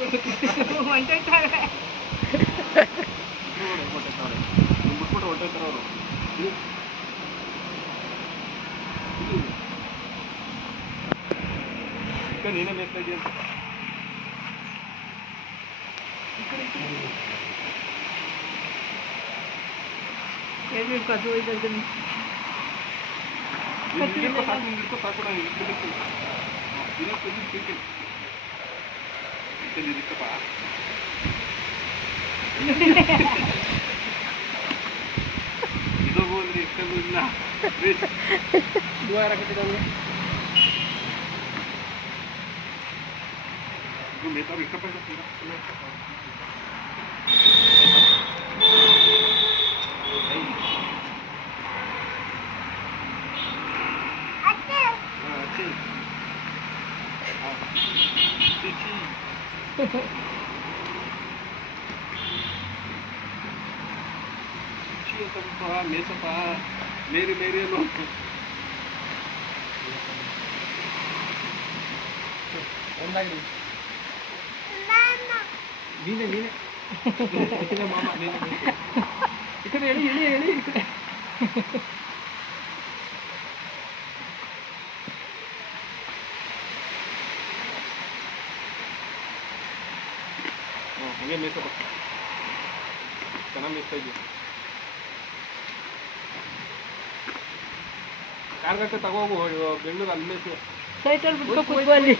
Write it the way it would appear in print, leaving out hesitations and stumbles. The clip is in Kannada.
ಹೊಂಟೋಯ್ತಾರೆ ಬಿಟ್ಬಿಟ್ಟು ಹೊಂಟೋಯ್ತಾರೆ ಅವರು. ನೀನೇ ಮೇಯ್ತಾ ಇದೆಯಾ ಅಂತ ಅದು ಇದನ್ನು ಸಾಕು ಇದು ಹೋಗ್ರಿ ಇಲ್ಲ ಮೇತಾವ್ ಇಷ್ಟಪಡ್ತೀನಿ ಸ್ವಲ್ಪ ಮೇಸಪ್ಪ ಮೇರಿ ಮೇರಿ ಅನ್ನೋ ಒಂದಾಗಿ ನೀನೆ ಮಾಮ ನೀನೆ ಈ ಕಡೆ ಎಳಿ ಎಳಿ ಎಳಿ ಈ ಕಡೆ ಹಂಗೆ ಮೇಸಪ್ಪ ಚೆನ್ನಾಗಿ ಮೇಯ್ತಾ ಇದ್ದೀವಿ. ಕಾರ್ಗಟ್ಟೆ ತಗೋಗು ಬೆಂಗಳೂರು ಅಲ್ಲಿ ಮೇಯ್ಸು ಸೈಟಲ್ಲಿ ಬಿಟ್ಟು ಕೂತ್ಕೋ ಅಲ್ಲಿ